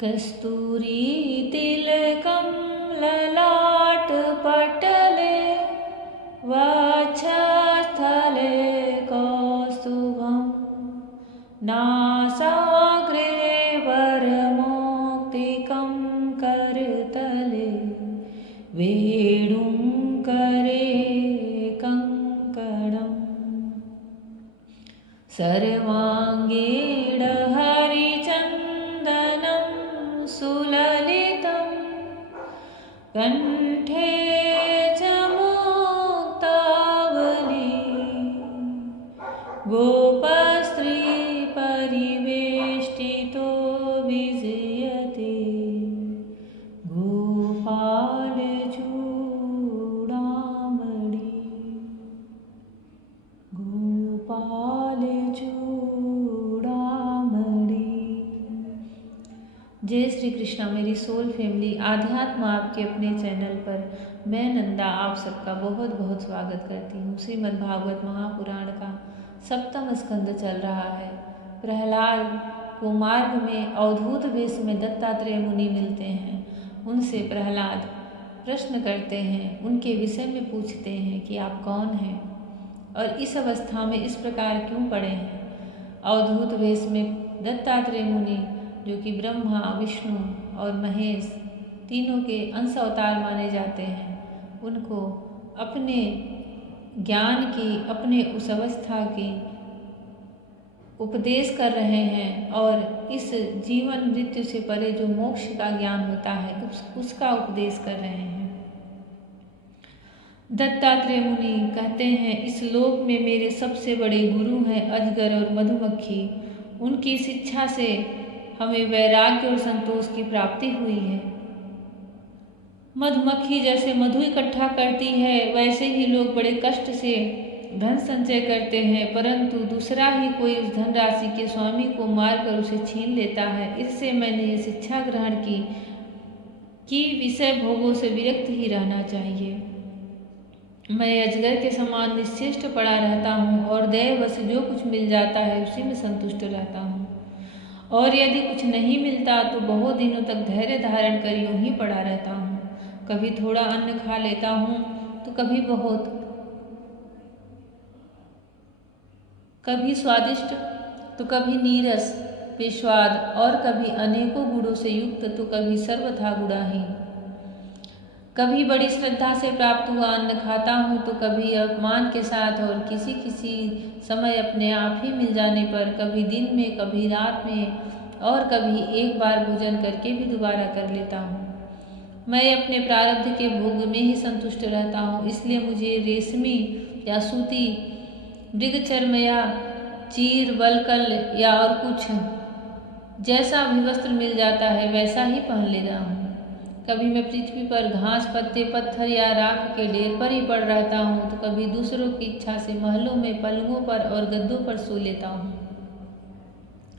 कस्तूरी तिलकं ललाटपटले वक्षस्थले कौस्तुभं नासाग्रे वरमौक्तिकं करतले वेणुकरे कङ्कणम् सर्वाङ्गेण हरिचन्दनं सुललितं कण्ठे च मुक्तावली गोपस्त्रीपरिवेष्टितो विजयते गोपालचूडामणि जय श्री कृष्णा। मेरी सोल फैमिली आध्यात्म आपके अपने चैनल पर मैं नंदा आप सबका बहुत बहुत स्वागत करती हूँ। श्रीमद् भागवत महापुराण का 7वां स्कंद चल रहा है। प्रहलाद को मार्ग में अवधूत वेश में दत्तात्रेय मुनि मिलते हैं। उनसे प्रहलाद प्रश्न करते हैं, उनके विषय में पूछते हैं कि आप कौन हैं और इस अवस्था में इस प्रकार क्यों पड़े हैं। अवधूत वेश में दत्तात्रेय मुनि, जो कि ब्रह्मा, विष्णु और महेश तीनों के अंश अवतार माने जाते हैं, उनको अपने ज्ञान की, अपने उस अवस्था की उपदेश कर रहे हैं और इस जीवन मृत्यु से परे जो मोक्ष का ज्ञान होता है उसका उपदेश कर रहे हैं। दत्तात्रेय मुनि कहते हैं, इस लोक में मेरे सबसे बड़े गुरु हैं अजगर और मधुमक्खी। उनकी शिक्षा से हमें वैराग्य और संतोष की प्राप्ति हुई है। मधुमक्खी जैसे मधु इकट्ठा करती है, वैसे ही लोग बड़े कष्ट से धन संचय करते हैं, परंतु दूसरा ही कोई उस धनराशि के स्वामी को मारकर उसे छीन लेता है। इससे मैंने ये शिक्षा ग्रहण की कि विषय भोगों से विरक्त ही रहना चाहिए। मैं अजगर के समान निश्चेष्ट पड़ा रहता हूँ और दैववश जो कुछ मिल जाता है उसी में संतुष्ट रहता हूँ, और यदि कुछ नहीं मिलता तो बहुत दिनों तक धैर्य धारण कर यूं ही पड़ा रहता हूँ। कभी थोड़ा अन्न खा लेता हूँ तो कभी बहुत, कभी स्वादिष्ट तो कभी नीरस बेस्वाद, और कभी अनेकों गुणों से युक्त तो कभी सर्वथा गुणाहीन। कभी बड़ी श्रद्धा से प्राप्त हुआ अन्न खाता हूँ तो कभी अपमान के साथ और किसी किसी समय अपने आप ही मिल जाने पर, कभी दिन में कभी रात में, और कभी एक बार भोजन करके भी दोबारा कर लेता हूँ। मैं अपने प्रारब्ध के भोग में ही संतुष्ट रहता हूँ, इसलिए मुझे रेशमी या सूती, मृगचर्म या चीर वलकल या और कुछ जैसा भी वस्त्र मिल जाता है वैसा ही पहन लेता हूँ। कभी मैं पृथ्वी पर घास, पत्ते, पत्थर या राख के ढेर पर ही पड़ रहता हूँ तो कभी दूसरों की इच्छा से महलों में पलंगों पर और गद्दों पर सो लेता हूँ।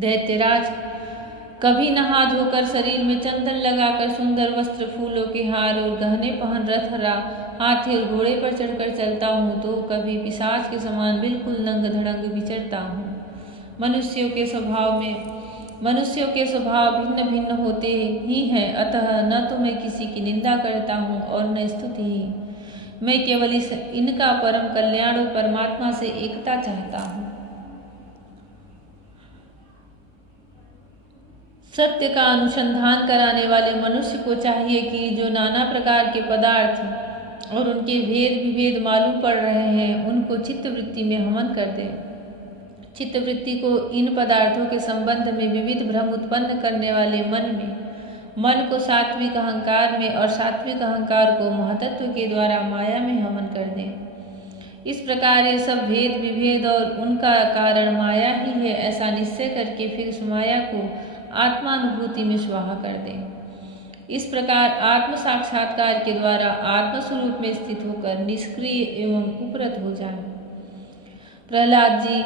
दैत्यराज, कभी नहा धोकर शरीर में चंदन लगाकर सुंदर वस्त्र, फूलों के हार और गहने पहन रथ, हाथी और घोड़े पर चढ़कर चलता हूँ तो कभी पिशाच के समान बिल्कुल नंग धड़ंग विचरता हूँ। मनुष्यों के स्वभाव भिन्न भिन्न होते ही हैं, अतः न तो मैं किसी की निंदा करता हूँ और न स्तुति ही। मैं केवल इनका परम कल्याण और परमात्मा से एकता चाहता हूँ। सत्य का अनुसंधान कराने वाले मनुष्य को चाहिए कि जो नाना प्रकार के पदार्थ और उनके भेद विभेद मालूम पड़ रहे हैं उनको चित्तवृत्ति में हवन कर दे। चित्तवृत्ति को इन पदार्थों के संबंध में विविध भ्रम उत्पन्न करने वाले मन को सात्विक अहंकार में और सात्विक अहंकार को महतत्व के द्वारा माया में हवन कर दें। इस प्रकार ये सब भेद विभेद और उनका कारण माया ही है, ऐसा निश्चय करके फिर उस माया को आत्मानुभूति में स्वाहा कर दें। इस प्रकार आत्म साक्षात्कार के द्वारा आत्मस्वरूप में स्थित होकर निष्क्रिय एवं उपरत हो जाए। प्रहलाद जी,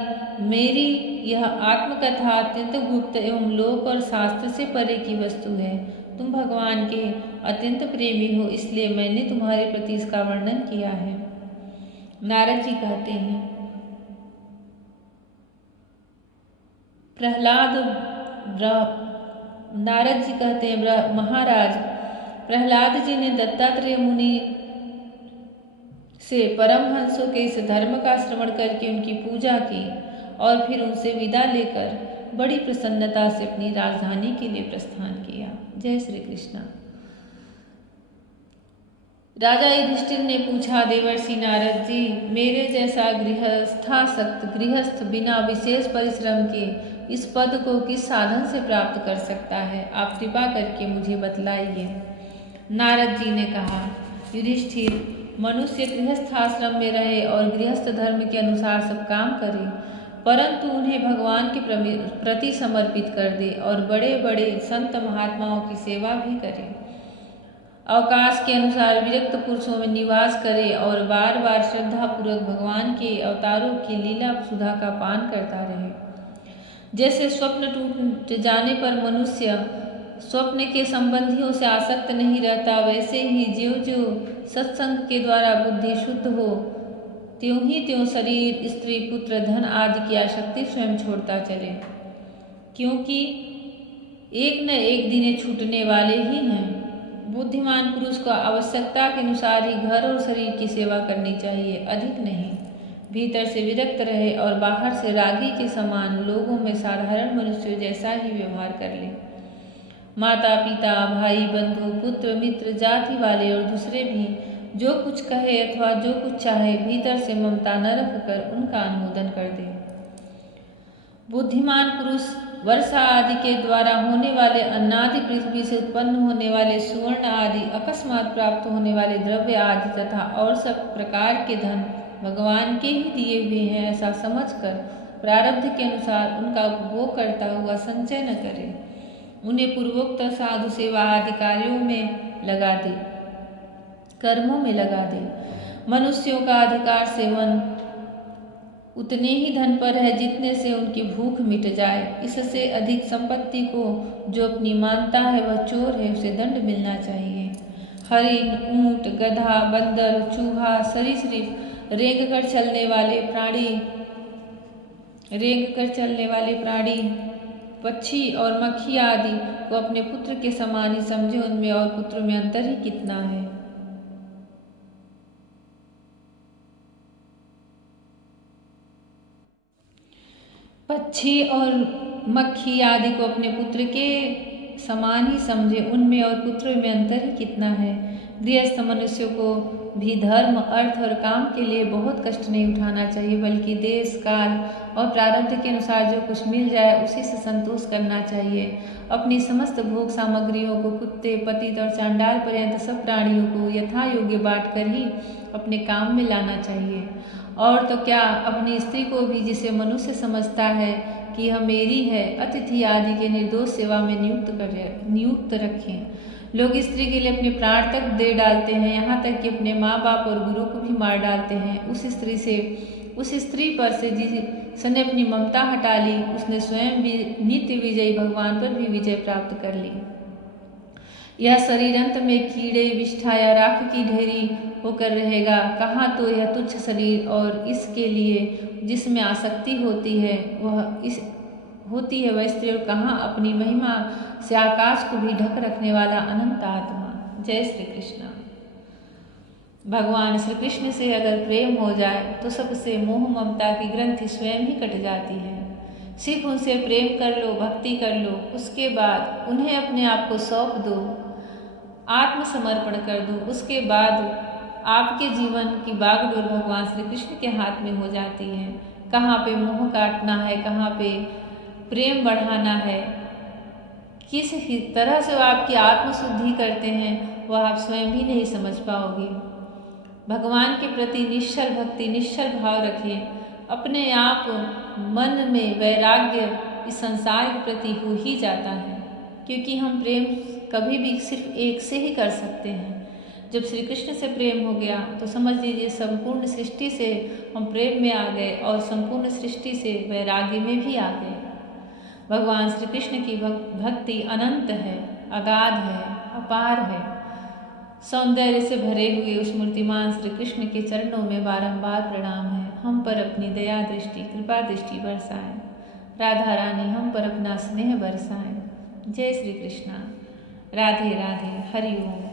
मेरी यह आत्मकथा अत्यंत गुप्त एवं लोक और शास्त्र से परे की वस्तु है। तुम भगवान के अत्यंत प्रेमी हो, इसलिए मैंने तुम्हारे प्रति इसका वर्णन किया है। नारद जी कहते हैं, प्रहलाद नारद जी कहते हैं, महाराज प्रहलाद जी ने दत्तात्रेय मुनि से परमहंसों के इस धर्म का श्रवण करके उनकी पूजा की और फिर उनसे विदा लेकर बड़ी प्रसन्नता से अपनी राजधानी के लिए प्रस्थान किया। जय श्री कृष्ण। राजा युधिष्ठिर ने पूछा, देवर्षि नारद जी, मेरे जैसा गृहस्थासक्त गृहस्थ बिना विशेष परिश्रम के इस पद को किस साधन से प्राप्त कर सकता है? आप कृपा करके मुझे बतलाइए। नारद जी ने कहा, युधिष्ठिर, मनुष्य गृहस्थ आश्रम में रहे और गृहस्थ धर्म के अनुसार सब काम करे, परंतु उन्हें भगवान के प्रति समर्पित कर दे और बड़े बड़े संत महात्माओं की सेवा भी करे, अवकाश के अनुसार विरक्त पुरुषों में निवास करे और बार बार श्रद्धापूर्वक भगवान के अवतारों की लीला सुधा का पान करता रहे। जैसे स्वप्न टूट जाने पर मनुष्य स्वप्न के संबंधियों से आसक्त नहीं रहता, वैसे ही ज्यों ज्यों सत्संग के द्वारा बुद्धि शुद्ध हो, त्यों ही त्यों शरीर, स्त्री, पुत्र, धन आदि की आसक्ति स्वयं छोड़ता चले, क्योंकि एक न एक दिन छूटने वाले ही हैं। बुद्धिमान पुरुष को आवश्यकता के अनुसार ही घर और शरीर की सेवा करनी चाहिए, अधिक नहीं। भीतर से विरक्त रहे और बाहर से रागी के समान लोगों में साधारण मनुष्य जैसा ही व्यवहार कर ले। माता पिता, भाई बंधु, पुत्र मित्र, जाति वाले और दूसरे भी जो कुछ कहे अथवा जो कुछ चाहे, भीतर से ममता न रखकर उनका अनुमोदन कर दे। बुद्धिमान पुरुष वर्षा आदि के द्वारा होने वाले अन्नादि, पृथ्वी से उत्पन्न होने वाले सुवर्ण आदि, अकस्मात प्राप्त होने वाले द्रव्य आदि तथा और सब प्रकार के धन भगवान के ही दिए हुए हैं ऐसा समझकर प्रारब्ध के अनुसार उनका उपभोग करता हुआ संचय न करे। उन्हें पूर्वोक्त साधु सेवा आदि कार्यों में लगा दे, कर्मों में लगा दे। मनुष्यों का अधिकार सेवन उतने ही धन पर है जितने से उनकी भूख मिट जाए। इससे अधिक संपत्ति को जो अपनी मानता है वह चोर है, उसे दंड मिलना चाहिए। हरिण, ऊंट, गधा, बंदर, चूहा, सरीसृप, रेंग कर चलने वाले प्राणी, पक्षी और मक्खी आदि को अपने पुत्र के समान ही समझे। उनमें और पुत्र में अंतर ही कितना है। पक्षी और मक्खी आदि को अपने पुत्र के समान ही समझे, उनमें और पुत्र में अंतर ही कितना है। गृहस्थ मनुष्यों को भी धर्म, अर्थ और काम के लिए बहुत कष्ट नहीं उठाना चाहिए, बल्कि देश, काल और प्रारब्ध के अनुसार जो कुछ मिल जाए उसी से संतोष करना चाहिए। अपनी समस्त भोग सामग्रियों को कुत्ते, पतित और चांडाल पर्यंत सब प्राणियों को यथा योग्य बांट कर ही अपने काम में लाना चाहिए। और तो क्या, अपनी स्त्री को भी जिसे मनुष्य समझता है कि यह मेरी है, अतिथि आदि के निर्दोष सेवा में नियुक्त रखें। लोग स्त्री के लिए अपने प्राण तक दे डालते हैं, यहाँ तक कि अपने माँ बाप और गुरु को भी मार डालते हैं। उस स्त्री पर से जिसने अपनी ममता हटा ली, उसने स्वयं भी नित्य विजयी भगवान पर भी विजय प्राप्त कर ली। यह शरीर अंत में कीड़े, विष्ठा या राख की ढेरी होकर रहेगा। कहाँ तो यह तुच्छ शरीर और इसके लिए जिसमें आसक्ति होती है वह स्त्री, और कहाँ अपनी महिमा से आकाश को भी ढक रखने वाला अनंत आत्मा। जय श्री कृष्ण। भगवान श्री कृष्ण से अगर प्रेम हो जाए तो सबसे मोह ममता की ग्रंथि स्वयं ही कट जाती है। सिर्फ उनसे प्रेम कर लो, भक्ति कर लो, उसके बाद उन्हें अपने आप को सौंप दो, आत्मसमर्पण कर दो। उसके बाद आपके जीवन की बागडोर भगवान श्री कृष्ण के हाथ में हो जाती है। कहाँ पे मोह काटना है, कहाँ पे प्रेम बढ़ाना है, किस तरह से वो आपकी आत्मशुद्धि करते हैं वह आप स्वयं भी नहीं समझ पाओगे। भगवान के प्रति निश्चल भक्ति, निश्चल भाव रखें। अपने आप मन में वैराग्य इस संसार के प्रति हो ही जाता है, क्योंकि हम प्रेम कभी भी सिर्फ एक से ही कर सकते हैं। जब श्री कृष्ण से प्रेम हो गया तो समझ लीजिए संपूर्ण सृष्टि से हम प्रेम में आ गए और संपूर्ण सृष्टि से वैराग्य में भी आ गए। भगवान श्री कृष्ण की भक्ति अनंत है, अगाध है, अपार है। सौंदर्य से भरे हुए उस मूर्तिमान श्री कृष्ण के चरणों में बारंबार प्रणाम है। हम पर अपनी दया दृष्टि, कृपा दृष्टि बरसाएं। राधा रानी हम पर अपना स्नेह बरसाएं। जय श्री कृष्णा। राधे राधे। हरि ओम।